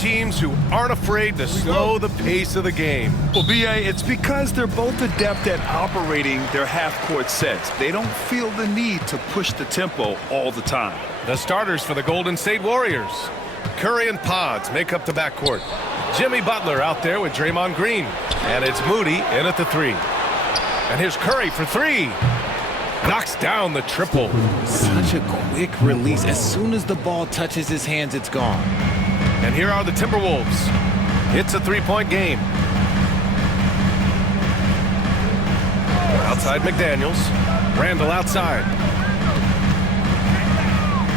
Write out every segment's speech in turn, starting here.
teams who aren't afraid to slow the pace of the game. Well, B.A., it's because they're both adept at operating their half-court sets. They don't feel the need to push the tempo all the time. The starters for the Golden State Warriors. Curry and Pods make up the backcourt. Jimmy Butler out there with Draymond Green. And it's Moody in at the three. And here's Curry for three. Knocks down the triple. Such a quick release. As soon as the ball touches his hands, it's gone. And here are the Timberwolves. It's a three-point game. Outside McDaniels. Randall outside.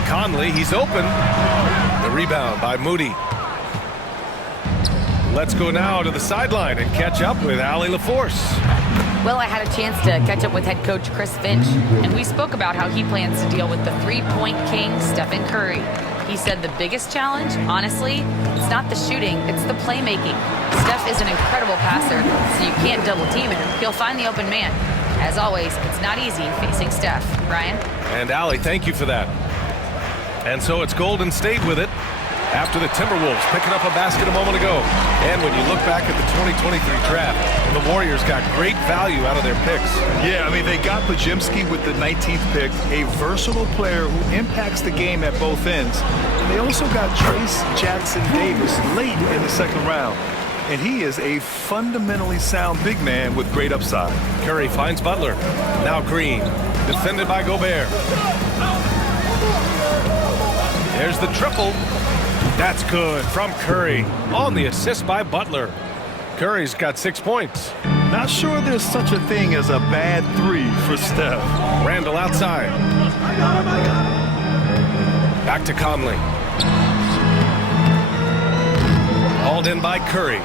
Conley, he's open. The rebound by Moody. Let's go now to the sideline and catch up with Allie LaForce. Well, I had a chance to catch up with head coach Chris Finch, and we spoke about how he plans to deal with the three-point king, Stephen Curry. He said the biggest challenge, honestly, it's not the shooting, it's the playmaking. Steph is an incredible passer, so you can't double team him. He'll find the open man. As always, it's not easy facing Steph. Ryan? And Allie, thank you for that. And so it's Golden State with it after the Timberwolves picking up a basket a moment ago. And when you look back at the 2023 draft, the Warriors got great value out of their picks. Yeah, I mean, they got Podziemski with the 19th pick, a versatile player who impacts the game at both ends. And they also got Trace Jackson-Davis late in the second round. And he is a fundamentally sound big man with great upside. Curry finds Butler. Now Green, defended by Gobert. There's the triple. That's good from Curry on the assist by Butler. Curry's got 6 points. Not sure there's such a thing as a bad three for Steph. Randall outside. Back to Conley. Hauled in by Curry.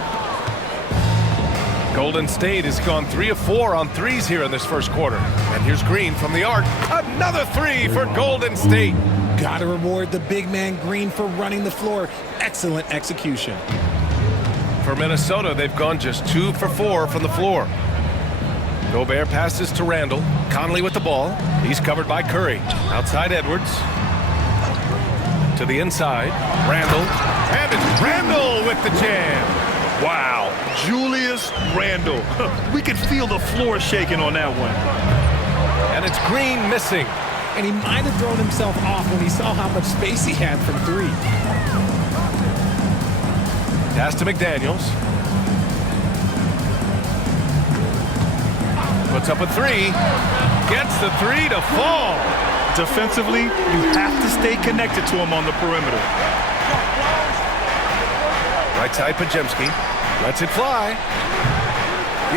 Golden State has gone 3 of 4 on threes here in this first quarter. And here's Green from the arc. Another three for Golden State. Gotta reward the big man Green for running the floor. Excellent execution. For Minnesota, they've gone just 2 for 4 from the floor. Gobert passes to Randall. Conley with the ball. He's covered by Curry. Outside Edwards. To the inside. Randall. And it's Randall with the jam. Wow. Julius Randall. We could feel the floor shaking on that one. And it's Green missing. And he might have thrown himself off when he saw how much space he had from three. Pass to McDaniels. Puts up a three. Gets the three to fall. Defensively, you have to stay connected to him on the perimeter. Right side Podziemski. Lets it fly.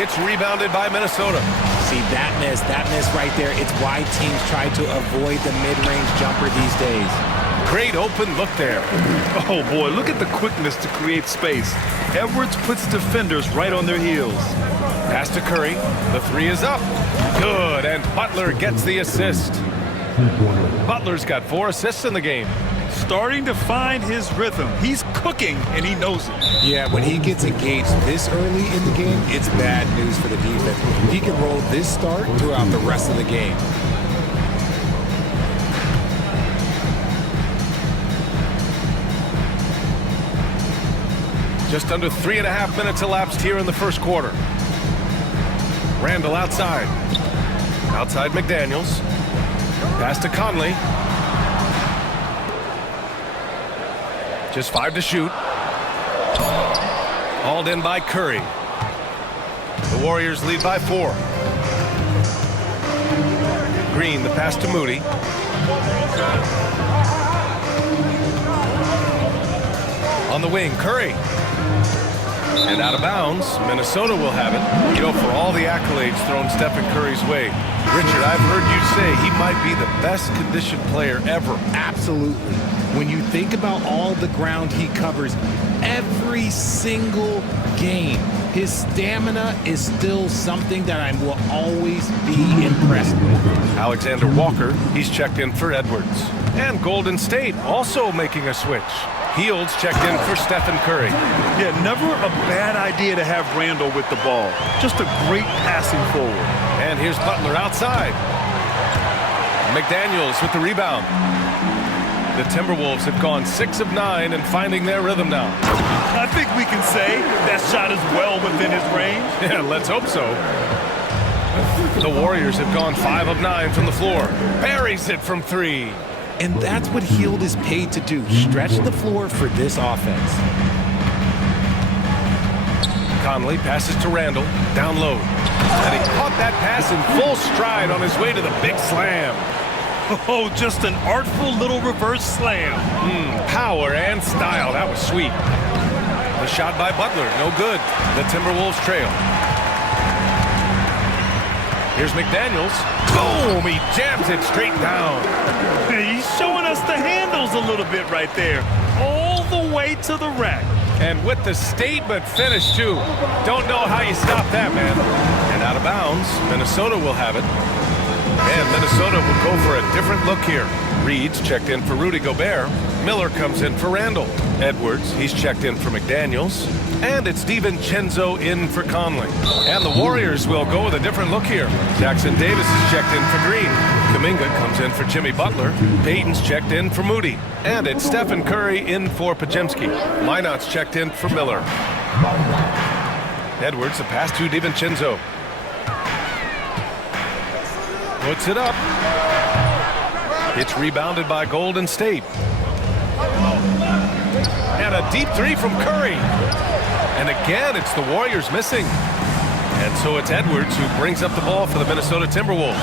It's rebounded by Minnesota. See, that miss right there, it's why teams try to avoid the mid-range jumper these days. Great open look there. Oh, boy, look at the quickness to create space. Edwards puts defenders right on their heels. Pass to Curry. The three is up. Good, and Butler gets the assist. Butler's got 4 assists in the game. Starting to find his rhythm. He's cooking, and he knows it. Yeah, when he gets engaged this early in the game, it's bad news for the defense. He can roll this start throughout the rest of the game. Just under 3.5 minutes elapsed here in the first quarter. Randall outside. Outside McDaniels. Pass to Conley. Just 5 to shoot. Hauled in by Curry. The Warriors lead by 4. Green, the pass to Moody. On the wing, Curry. And out of bounds, Minnesota will have it. You know, for all the accolades thrown Stephen Curry's way, Richard, I've heard you say he might be the best conditioned player ever. Absolutely. When you think about all the ground he covers every single game, his stamina is still something that I will always be impressed with. Alexander Walker, he's checked in for Edwards. And Golden State also making a switch. Hields checked in for Stephen Curry. Yeah, never a bad idea to have Randall with the ball. Just a great passing forward. And here's Butler outside. McDaniels with the rebound. The Timberwolves have gone 6 of 9 and finding their rhythm now. I think we can say that shot is well within his range. Yeah, let's hope so. The Warriors have gone 5 of 9 from the floor. Buries it from 3. And that's what Hield is paid to do, stretch the floor for this offense. Conley passes to Randall, down low. And he caught that pass in full stride on his way to the big slam. Oh, just an artful little reverse slam. Power and style, that was sweet. The shot by Butler, no good. The Timberwolves trail. Here's McDaniels. Boom! He jams it straight down. He's showing us the handles a little bit right there. All the way to the rack. And with the statement finish, too. Don't know how you stop that, man. And out of bounds, Minnesota will have it. And Minnesota will go for a different look here. Reed's checked in for Rudy Gobert. Miller comes in for Randall. Edwards, he's checked in for McDaniels. And it's DiVincenzo in for Conley. And the Warriors will go with a different look here. Jackson Davis is checked in for Green. Kuminga comes in for Jimmy Butler. Payton's checked in for Moody. And it's Stephen Curry in for Pajemski. Minot's checked in for Miller. Edwards, a pass to DiVincenzo. Puts it up. It's rebounded by Golden State. And a deep 3 from Curry. And again, it's the Warriors missing. And so it's Edwards who brings up the ball for the Minnesota Timberwolves.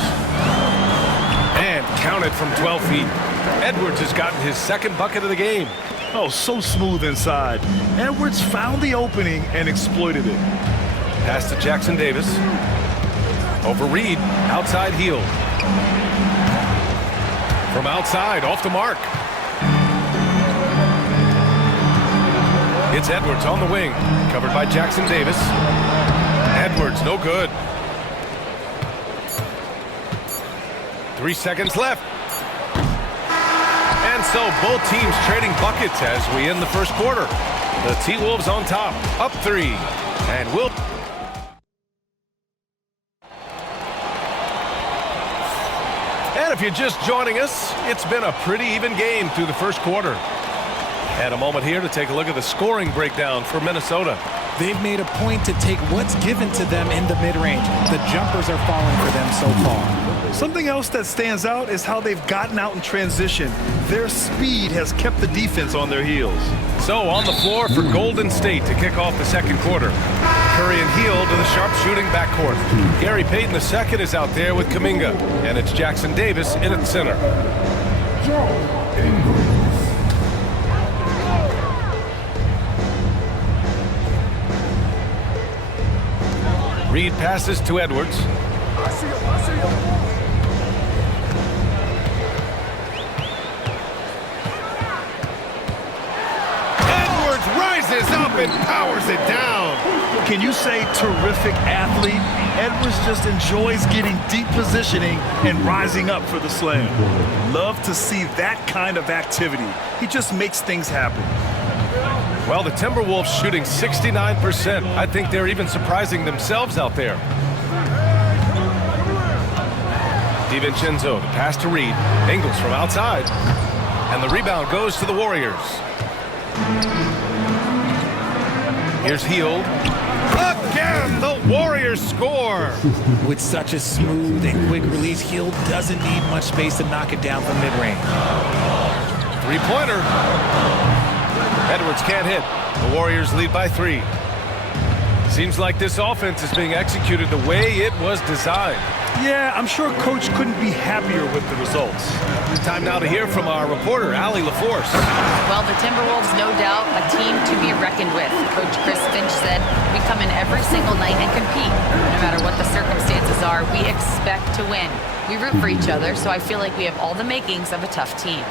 And counted from 12 feet. Edwards has gotten his second bucket of the game. Oh, so smooth inside. Edwards found the opening and exploited it. Pass to Jackson Davis. Over Reed, outside Hield. From outside, off the mark. It's Edwards on the wing, covered by Jackson Davis. Edwards, no good. 3 seconds left. And so both teams trading buckets as we end the first quarter. The T-Wolves on top, up 3. And we'll... And if you're just joining us, it's been a pretty even game through the first quarter. And a moment here to take a look at the scoring breakdown for Minnesota. They've made a point to take what's given to them in the mid-range. The jumpers are falling for them so far. Something else that stands out is how they've gotten out in transition. Their speed has kept the defense on their heels. So on the floor for Golden State to kick off the second quarter. Curry and Hield to the sharpshooting backcourt. Gary Payton II is out there with Kuminga. And it's Jackson Davis in at center. Reed passes to Edwards. Edwards rises up and powers it down. Can you say terrific athlete? Edwards just enjoys getting deep positioning and rising up for the slam. Love to see that kind of activity. He just makes things happen. Well, the Timberwolves shooting 69%. I think they're even surprising themselves out there. DiVincenzo, the pass to Reed. Ingles from outside. And the rebound goes to the Warriors. Here's Hield. Again, the Warriors score. With such a smooth and quick release, Hield doesn't need much space to knock it down from mid-range. Three-pointer. Edwards can't hit. The Warriors lead by 3. Seems like this offense is being executed the way it was designed. Yeah, I'm sure Coach couldn't be happier with the results. Time now to hear from our reporter, Allie LaForce. Well, the Timberwolves, no doubt, a team to be reckoned with. Coach Chris Finch said, we come in every single night and compete. No matter what the circumstances are, we expect to win. We root for each other, so I feel like we have all the makings of a tough team.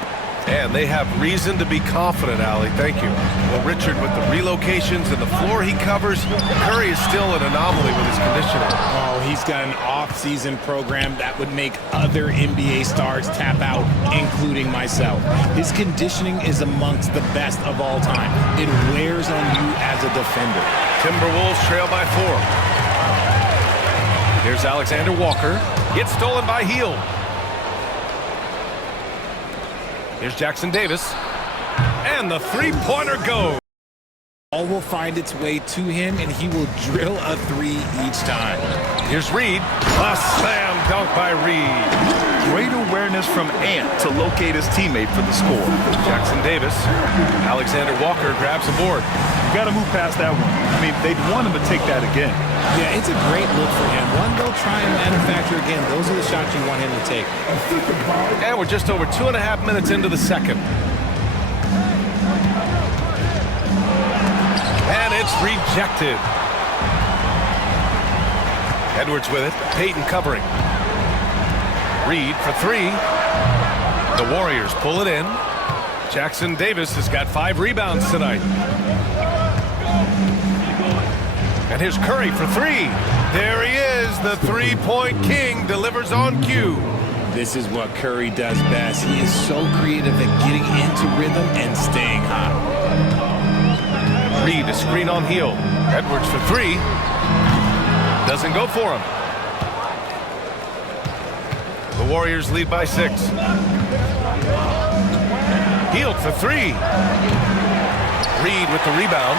And they have reason to be confident, Allie. Thank you. Well, Richard, with the relocations and the floor he covers, Curry is still an anomaly with his conditioning. Oh, he's got an off-season program that would make other NBA stars tap out, including myself. His conditioning is amongst the best of all time. It wears on you as a defender. Timberwolves trail by 4. Here's Alexander Walker. It's stolen by Hield. Here's Jackson Davis. And the three-pointer goes. Ball will find its way to him, and he will drill a three each time. Here's Reed. A slam dunk by Reed. Great awareness from Ant to locate his teammate for the score. Jackson Davis. Alexander Walker grabs a board. You got to move past that one. I mean, they'd want him to take that again. Yeah, it's a great look for him. One they'll try and manufacture again. Those are the shots you want him to take. And we're just over 2.5 minutes into the second. And it's rejected. Edwards with it. Payton covering. Reed for three. The Warriors pull it in. Jackson Davis has got 5 rebounds tonight. And here's Curry for three. There he is. The three-point king delivers on cue. This is what Curry does best. He is so creative at getting into rhythm and staying hot. Reed, a screen on heel. Edwards for three. Doesn't go for him. The Warriors lead by 6. Hield for three. Reed with the rebound.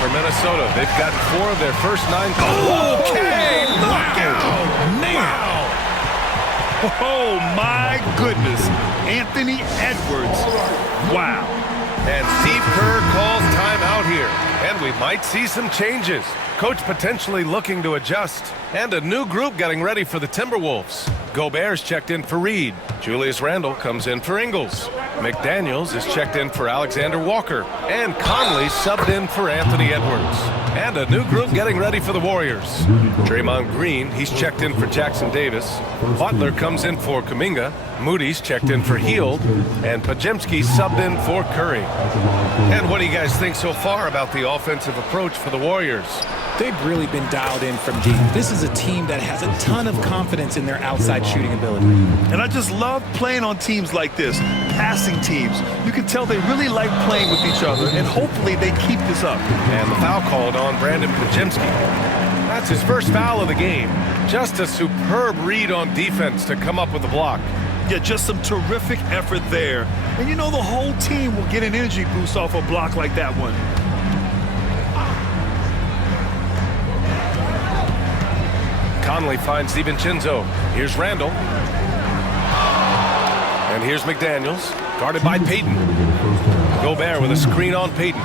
For Minnesota, they've gotten 4 of their first 9. Okay, look out! Wow! Oh, my goodness. Anthony Edwards. Wow. And Steve Kerr calls timeout here. And we might see some changes. Coach potentially looking to adjust. And a new group getting ready for the Timberwolves. Gobert's checked in for Reed. Julius Randle comes in for Ingles. McDaniels is checked in for Alexander Walker. And Conley subbed in for Anthony Edwards. And a new group getting ready for the Warriors. Draymond Green, he's checked in for Jackson Davis. Butler comes in for Kuminga. Moody's checked in for Hield. And Pajemski subbed in for Curry. And what do you guys think so far about the offensive approach for the Warriors? They've really been dialed in from deep. This is a team that has a ton of confidence in their outside shooting ability. And I just love playing on teams like this, passing teams. You can tell they really like playing with each other, and hopefully they keep this up. And the foul called on Brandon Pajemski. That's his first foul of the game. Just a superb read on defense to come up with the block. Yeah, just some terrific effort there. And you know the whole team will get an energy boost off a block like that one. Conley finds DiVincenzo. Here's Randle. And here's McDaniels, guarded by Payton. Gobert with a screen on Payton.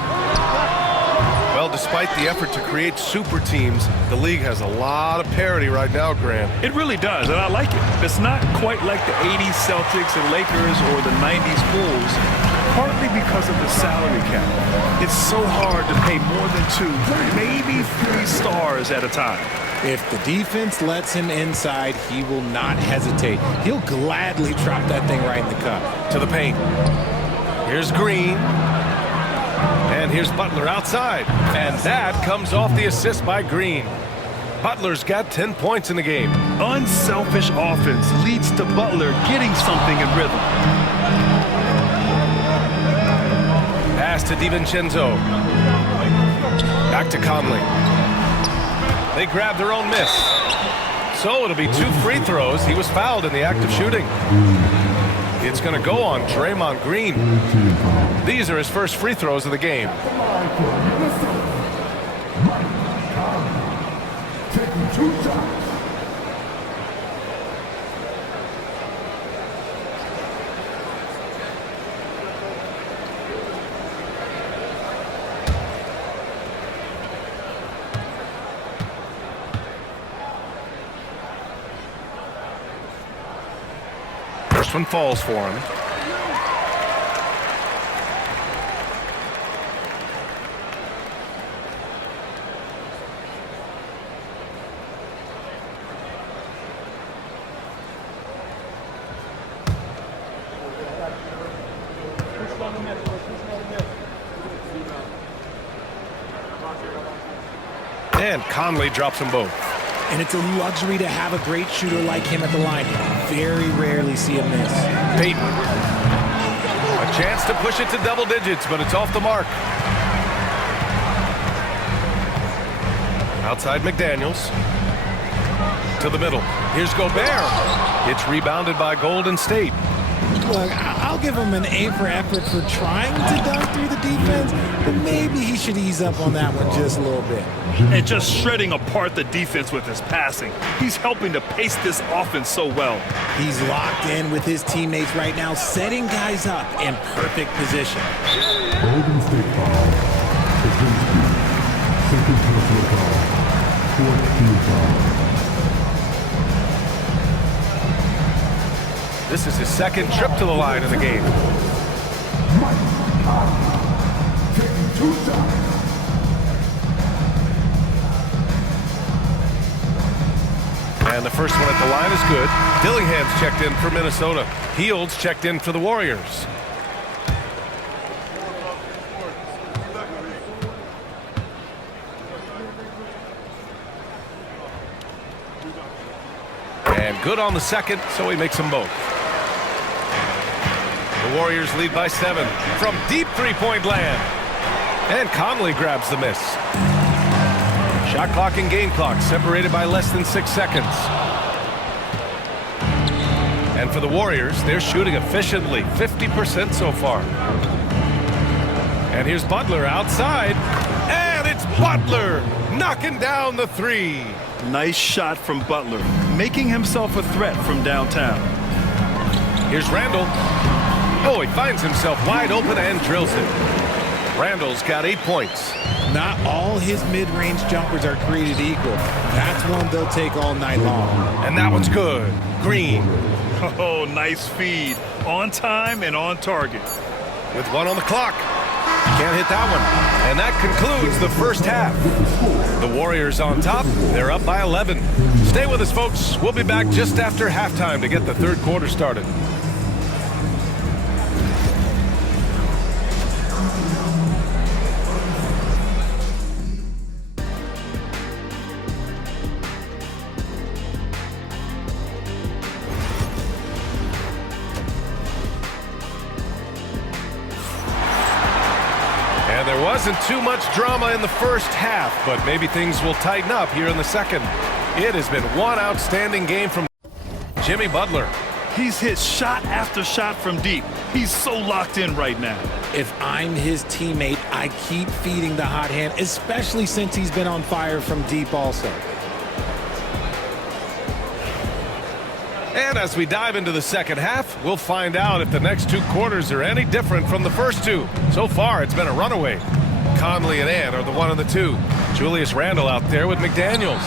Well, despite the effort to create super teams, the league has a lot of parity right now, Grant. It really does, and I like it. It's not quite like the 80s Celtics and Lakers or the 90s Bulls, partly because of the salary cap. It's so hard to pay more than 2, maybe 3 stars at a time. If the defense lets him inside, he will not hesitate. He'll gladly drop that thing right in the cup. To the paint. Here's Green. And here's Butler outside. And that comes off the assist by Green. Butler's got 10 points in the game. Unselfish offense leads to Butler getting something in rhythm. Pass to DiVincenzo. Back to Conley. They grabbed their own miss. So it'll be 2 free throws. He was fouled in the act of shooting. It's going to go on Draymond Green. These are his first free throws of the game. Taking 2 shots. First one falls for him. And Conley drops them both. And it's a luxury to have a great shooter like him at the line. Very rarely see him miss. Payton. A chance to push it to double digits, but it's off the mark. Outside McDaniels. To the middle. Here's Gobert. It's rebounded by Golden State. Look, I'll give him an A for effort for trying to dunk through the defense, but maybe he should ease up on that one just a little bit. And just shredding apart the defense with his passing. He's helping to pace this offense so well. He's locked in with his teammates right now, setting guys up in perfect position. Golden State foul. Kaczynski. Second personal foul. Fourth team foul. This is his second trip to the line in the game. Taking 2 shots. And the first one at the line is good. Dillingham's checked in for Minnesota. Fields checked in for the Warriors. And good on the second, so he makes them both. The Warriors lead by 7 from deep three-point land. And Conley grabs the miss. Shot clock and game clock separated by less than 6 seconds. And for the Warriors, they're shooting efficiently, 50% so far. And here's Butler outside. And it's Butler knocking down the three. Nice shot from Butler, making himself a threat from downtown. Here's Randall. Oh, he finds himself wide open and drills it. Randall's got 8 points. Not all his mid-range jumpers are created equal. That's one they'll take all night long. And that one's good. Green. Oh, nice feed. On time and on target. With 1 on the clock. Can't hit that one. And that concludes the first half. The Warriors on top. They're up by 11. Stay with us, folks. We'll be back just after halftime to get the third quarter started. There wasn't too much drama in the first half, but maybe things will tighten up here in the second. It has been one outstanding game from Jimmy Butler. He's hit shot after shot from deep. He's so locked in right now. If I'm his teammate, I keep feeding the hot hand, especially since he's been on fire from deep also. And as we dive into the second half, we'll find out if the next 2 quarters are any different from the first 2. So far, it's been a runaway. Conley and Ann are the 1 and the 2. Julius Randle out there with McDaniels.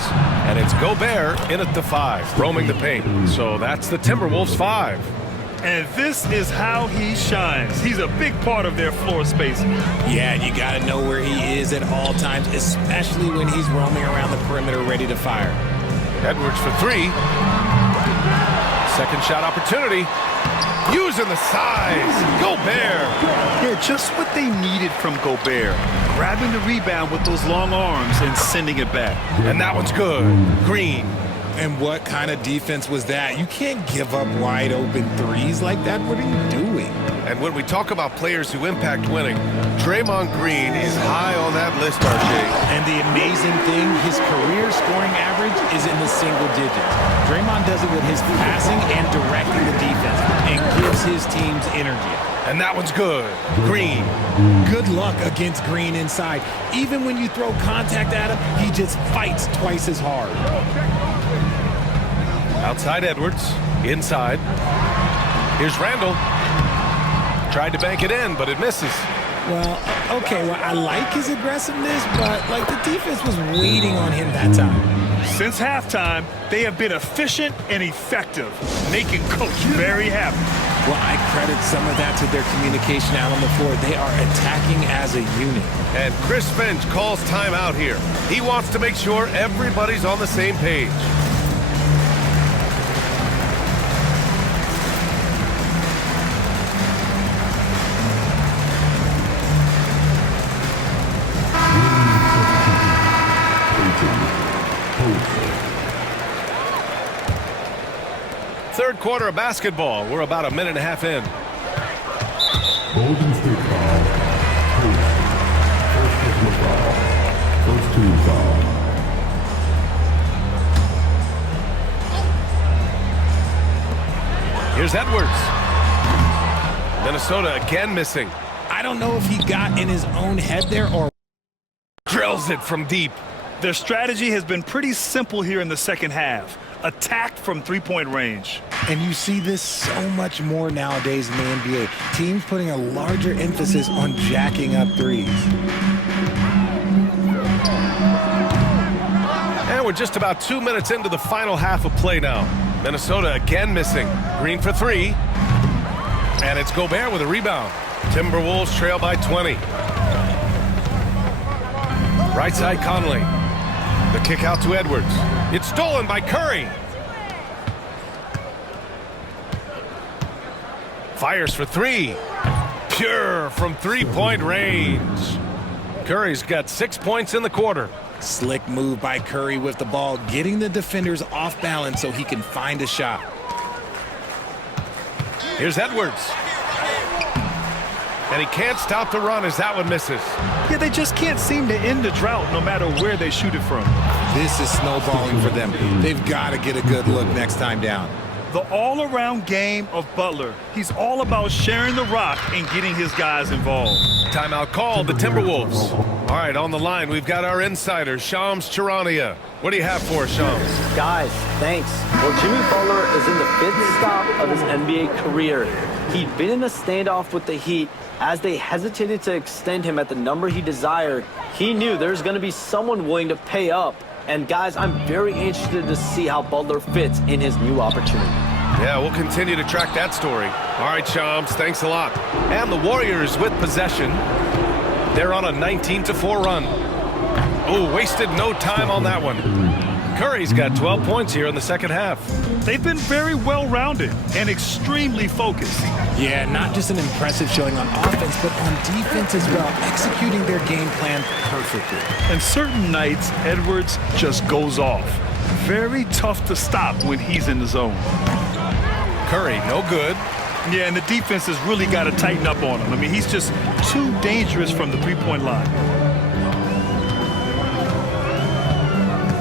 And it's Gobert in at the 5, roaming the paint. So that's the Timberwolves 5. And this is how he shines. He's a big part of their floor spacing. Yeah, you got to know where he is at all times, especially when he's roaming around the perimeter ready to fire. Edwards for 3. Second shot opportunity. Using the size. Gobert. Yeah, just what they needed from Gobert. Grabbing the rebound with those long arms and sending it back. And that one's good. Green. And what kind of defense was that? You can't give up wide open threes like that. What are you doing? And when we talk about players who impact winning, Draymond Green is high on that list, RJ. And the amazing thing, his career scoring average is in the single digits. Draymond does it with his passing and directing the defense and gives his teams energy. And that one's good. Green. Good luck against Green inside. Even when you throw contact at him, he just fights twice as hard. Outside Edwards. Inside. Here's Randall. Tried to bank it in, but it misses. Well, okay, well, I like his aggressiveness, but, like, the defense was waiting on him that time. Since halftime, they have been efficient and effective, making Coach very happy. Well, I credit some of that to their communication out on the floor. They are attacking as a unit. And Chris Finch calls timeout here. He wants to make sure everybody's on the same page. Third quarter of basketball. We're about a minute and a half in. Golden State foul. First personal foul. First team foul. Here's Edwards. Minnesota again missing. I don't know if he got in his own head there or Drills it from deep. Their strategy has been pretty simple here in the second half. Attack from three-point range. And you see this so much more nowadays in the NBA. Teams putting a larger emphasis on jacking up threes. And we're just about 2 minutes into the final half of play now. Minnesota again missing. Green for three. And it's Gobert with a rebound. Timberwolves trail by 20. Right side Conley. The kick out to Edwards. It's stolen by Curry. Fires for three. Pure from three-point range. Curry's got 6 points in the quarter. Slick move by Curry with the ball, getting the defenders off balance so he can find a shot. Here's Edwards. And he can't stop the run as that one misses. Yeah, they just can't seem to end the drought no matter where they shoot it from. This is snowballing for them. They've got to get a good look next time down. The all-around game of Butler. He's all about sharing the rock and getting his guys involved. Timeout called, the Timberwolves. All right, on the line, we've got our insider, Shams Charania. What do you have for us, Shams? Guys, thanks. Well, Jimmy Butler is in the 5th stop of his NBA career. He'd been in a standoff with the Heat. As they hesitated to extend him at the number he desired, he knew there's going to be someone willing to pay up. And guys, I'm very interested to see how Butler fits in his new opportunity. Yeah, we'll continue to track that story. All right, Shams, thanks a lot. And the Warriors with possession. They're on a 19-4 run. Oh, wasted no time on that one. Curry's got 12 points here in the second half. They've been very well-rounded and extremely focused. Yeah, not just an impressive showing on offense, but on defense as well, executing their game plan perfectly. And certain nights, Edwards just goes off. Very tough to stop when he's in the zone. Curry, no good. Yeah, and the defense has really got to tighten up on him. I mean, he's just too dangerous from the three-point line.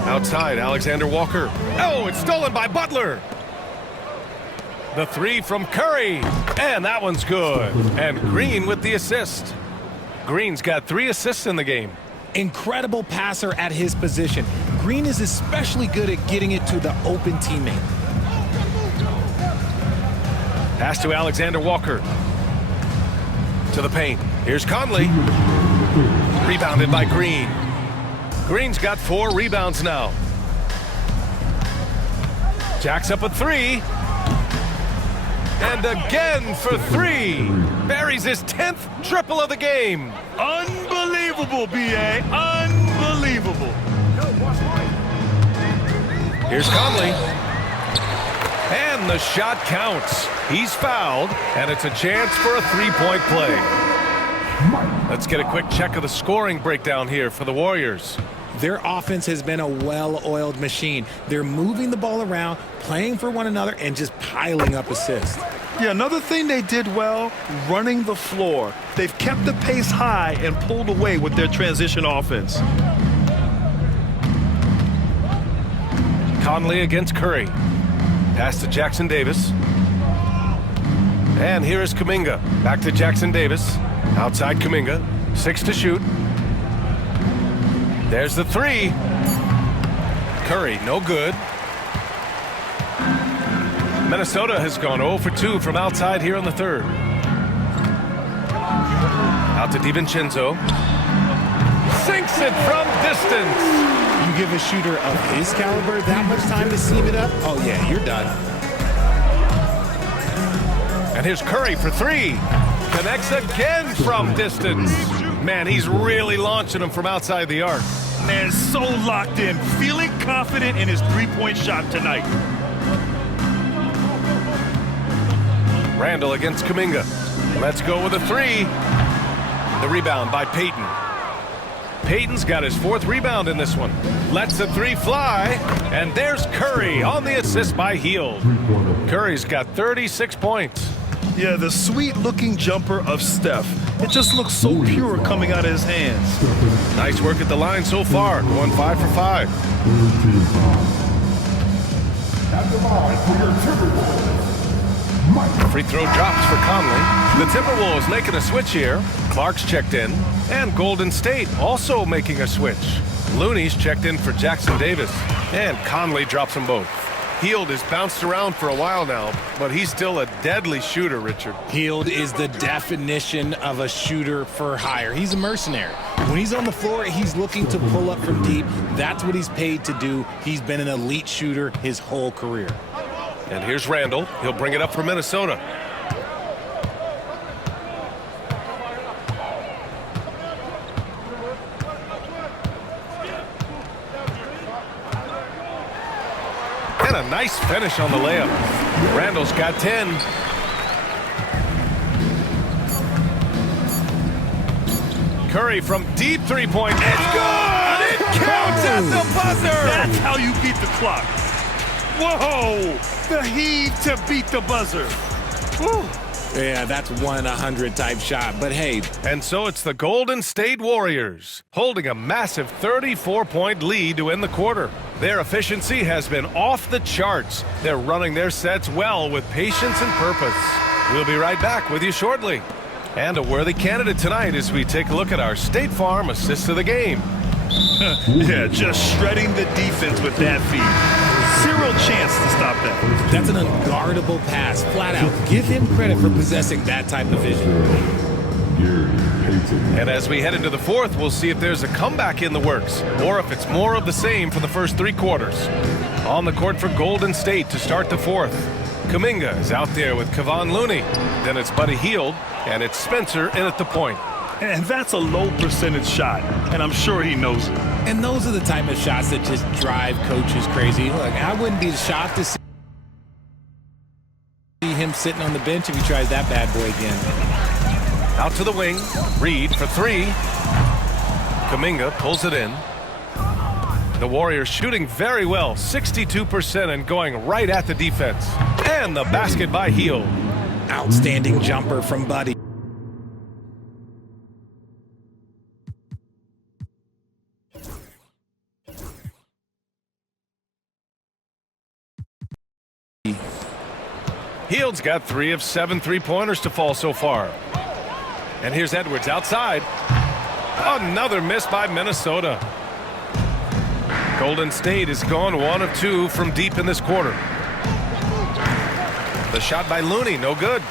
Outside, Alexander Walker. Oh, it's stolen by Butler. The three from Curry. And that one's good. And Green with the assist. Green's got 3 assists in the game. Incredible passer at his position. Green is especially good at getting it to the open teammate. Pass to Alexander Walker. To the paint. Here's Conley. Rebounded by Green. Green's got 4 rebounds now. Jacks up a 3. And again for 3. Buries his 10th triple of the game. Unbelievable, B.A. Unbelievable. Here's Conley. And the shot counts. He's fouled, and it's a chance for a 3-point play. Let's get a quick check of the scoring breakdown here for the Warriors. Their offense has been a well-oiled machine. They're moving the ball around, playing for one another, and just piling up assists. Yeah, another thing they did well, running the floor. They've kept the pace high and pulled away with their transition offense. Conley against Curry. Pass to Jackson Davis. And here is Kuminga. Back to Jackson Davis. Outside Kuminga. 6 to shoot. There's the 3. Curry, no good. Minnesota has gone 0 for 2 from outside here in the third. Out to DiVincenzo. Sinks it from distance. You give a shooter of his caliber that much time to seam it up? Oh, yeah, you're done. And here's Curry for 3. Connects again from distance. Man, he's really launching them from outside the arc. Man, so locked in, feeling confident in his three-point shot tonight. Randall against Kuminga. Let's go with a 3. The rebound by Payton. Payton's got his 4th rebound in this one. Lets the 3 fly. And there's Curry on the assist by Hield. Curry's got 36 points. Yeah, the sweet-looking jumper of Steph. It just looks so pure coming out of his hands. Nice work at the line so far. Going 5 for 5. At the line for your Timberwolves, Free throw drops for Conley. The Timberwolves making a switch here. Clark's checked in. And Golden State also making a switch. Looney's checked in for Jackson Davis. And Conley drops them both. Hield has bounced around for a while now, but he's still a deadly shooter, Richard. Hield is the definition of a shooter for hire. He's a mercenary. When he's on the floor, he's looking to pull up from deep. That's what he's paid to do. He's been an elite shooter his whole career. And here's Randall. He'll bring it up for Minnesota. And a nice finish on the layup. Randall's got 10. Curry from deep three-point. It's good! It counts at the buzzer! That's how you beat the clock. Whoa! The heave to beat the buzzer. Woo. Yeah, that's 1 in 100 type shot, but hey. And so it's the Golden State Warriors holding a massive 34-point lead to end the quarter. Their efficiency has been off the charts. They're running their sets well with patience and purpose. We'll be right back with you shortly. And a worthy candidate tonight as we take a look at our State Farm assist of the game. Yeah, just shredding the defense with that feed. Zero chance to stop that. That's an unguardable pass, flat out. Give him credit for possessing that type of vision. And as we head into the fourth, we'll see if there's a comeback in the works or if it's more of the same for the first 3 quarters. On the court for Golden State to start the fourth. Kuminga is out there with Kevon Looney. Then it's Buddy Hield, and it's Spencer in at the point. And that's a low percentage shot, and I'm sure he knows it. And those are the type of shots that just drive coaches crazy. Look, I wouldn't be shocked to see him sitting on the bench if he tries that bad boy again. Out to the wing. Reed for 3. Kuminga pulls it in. The Warriors shooting very well, 62%, and going right at the defense. And the basket by Hield. Outstanding jumper from Buddy. Hield's got 3 of 7 3-pointers to fall so far. And here's Edwards outside. Another miss by Minnesota. Golden State has gone 1 of 2 from deep in this quarter. The shot by Looney, no good.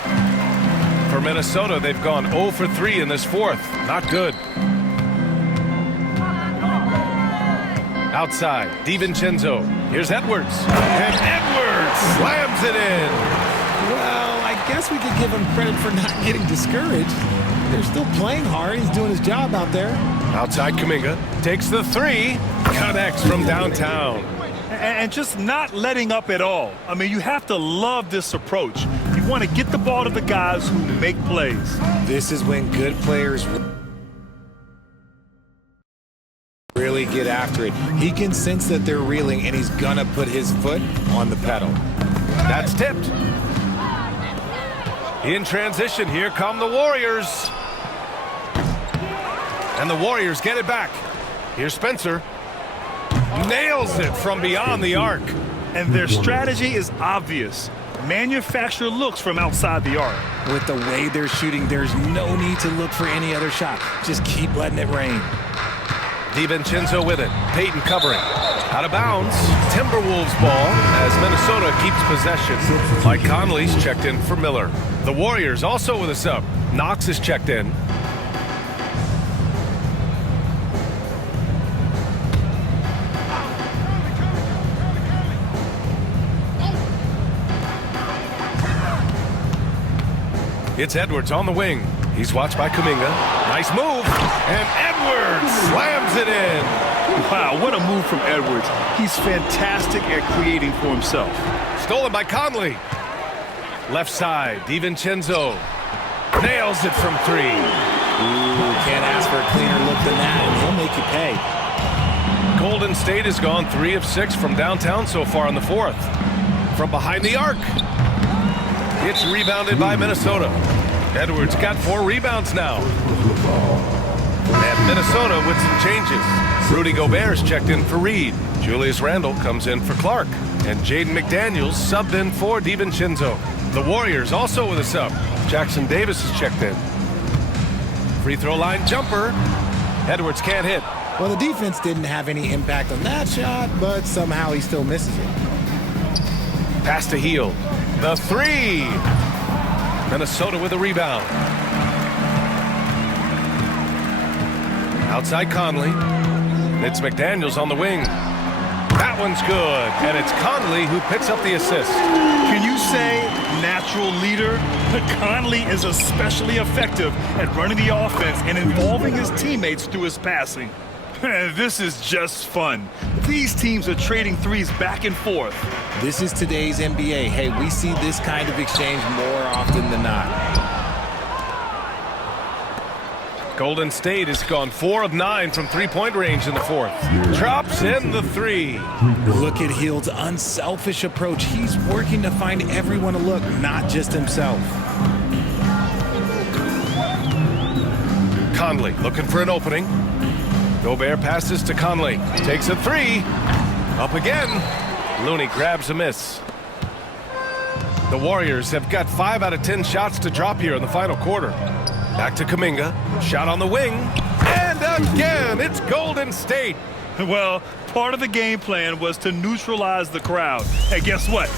For Minnesota, they've gone 0 for 3 in this fourth. Not good. Outside, DiVincenzo. Here's Edwards. And Edwards slams it in. Well, I guess we could give him credit for not getting discouraged. They're still playing hard. He's doing his job out there. Outside Kuminga takes the 3. Connects from downtown. And just not letting up at all. I mean, you have to love this approach. You want to get the ball to the guys who make plays. This is when good players really get after it. He can sense that they're reeling, and he's gonna put his foot on the pedal. That's tipped. In transition, here come the Warriors. And the Warriors get it back. Here's Spencer. Nails it from beyond the arc. And their strategy is obvious. Manufacture looks from outside the arc. With the way they're shooting, there's no need to look for any other shot. Just keep letting it rain. DiVincenzo with it. Payton covering. Out of bounds. Timberwolves ball as Minnesota keeps possession. Mike Conley's checked in for Miller. The Warriors also with a sub. Knox is checked in. It's Edwards on the wing. He's watched by Kuminga. Nice move. And Edwards slams it in. Wow, what a move from Edwards. He's fantastic at creating for himself. Stolen by Conley. Left side, DiVincenzo. Nails it from 3. Ooh, can't ask for a cleaner look than that, and he'll make you pay. Golden State has gone 3 of 6 from downtown so far in the fourth. From behind the arc. It's rebounded by Minnesota. Edwards got 4 rebounds now. And Minnesota with some changes. Rudy Gobert's checked in for Reed. Julius Randle comes in for Clark. And Jaden McDaniels subbed in for DiVincenzo. The Warriors also with a sub. Jackson Davis is checked in. Free throw line jumper. Edwards can't hit. Well, the defense didn't have any impact on that shot, but somehow he still misses it. Pass to Heel. The three. Minnesota with a rebound. Outside Conley. It's McDaniels on the wing. That one's good. And it's Conley who picks up the assist. Can you say natural leader? Conley is especially effective at running the offense and involving his teammates through his passing. This is just fun. These teams are trading threes back and forth. This is today's NBA. Hey, we see this kind of exchange more often than not. Golden State has gone 4 of 9 from three-point range in the fourth. Drops in the three. Look at Hield's unselfish approach. He's working to find everyone a look, not just himself. Conley looking for an opening. Gobert passes to Conley. Takes a three. Up again. Looney grabs a miss. The Warriors have got 5 out of 10 shots to drop here in the final quarter. Back to Kuminga. Shot on the wing. And again, it's Golden State. Well, part of the game plan was to neutralize the crowd. And guess what?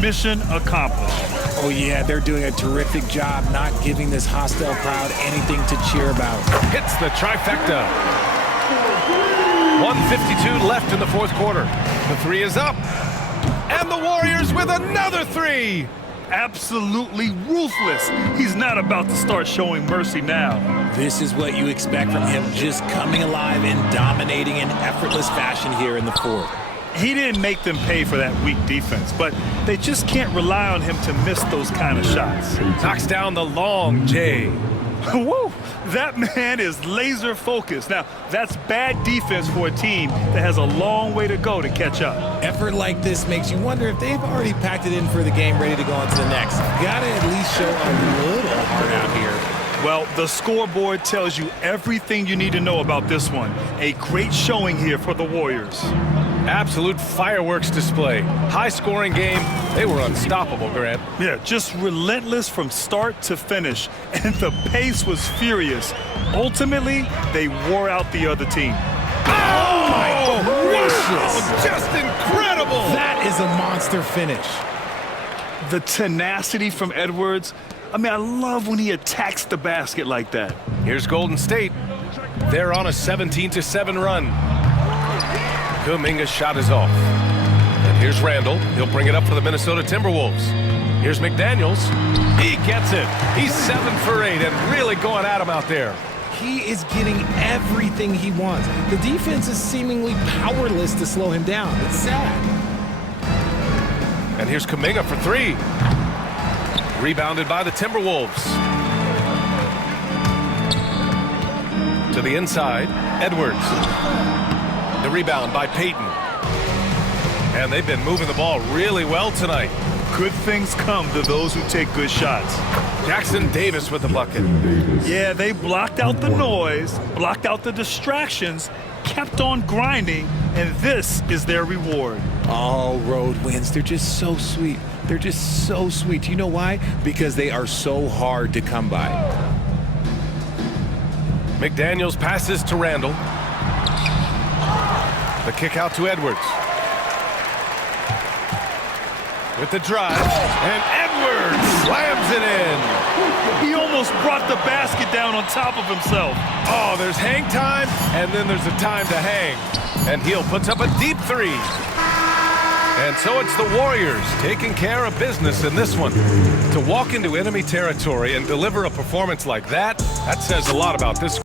Mission accomplished. Oh, yeah, they're doing a terrific job not giving this hostile crowd anything to cheer about. Hits the trifecta. 1:52 left in the fourth quarter. The three is up. And the Warriors with another three. Absolutely ruthless. He's not about to start showing mercy now. This is what you expect from him, just coming alive and dominating in effortless fashion here in the fourth. He didn't make them pay for that weak defense, but they just can't rely on him to miss those kind of shots. Knocks down the long J. Woo! That man is laser focused. Now, that's bad defense for a team that has a long way to go to catch up. Effort like this makes you wonder if they've already packed it in for the game, ready to go on to the next. Gotta at least show a little heart out here. Well, the scoreboard tells you everything you need to know about this one. A great showing here for the Warriors. Absolute fireworks display. High-scoring game. They were unstoppable, Grant. Yeah, just relentless from start to finish. And the pace was furious. Ultimately, they wore out the other team. Oh, my gracious! Just incredible! That is a monster finish. The tenacity from Edwards. I mean, I love when he attacks the basket like that. Here's Golden State. They're on a 17-7 run. Kuminga's shot is off. And here's Randall. He'll bring it up for the Minnesota Timberwolves. Here's McDaniels. He gets it. He's 7 for 8 and really going at him out there. He is getting everything he wants. The defense is seemingly powerless to slow him down. It's sad. And here's Kuminga for 3. Rebounded by the Timberwolves. To the inside, Edwards. The rebound by Payton. And they've been moving the ball really well tonight. Good things come to those who take good shots. Jackson Davis with the bucket. Yeah, they blocked out the noise, blocked out the distractions, kept on grinding, and this is their reward. All road wins, they're just so sweet. They're just so sweet. You know why? Because they are so hard to come by. McDaniels passes to Randall. The kick out to Edwards. With the drive, and Edwards slams it in. He almost brought the basket down on top of himself. Oh, there's hang time, and then there's a time to hang. And Hill puts up a deep three. And so it's the Warriors taking care of business in this one. To walk into enemy territory and deliver a performance like that, that says a lot about this.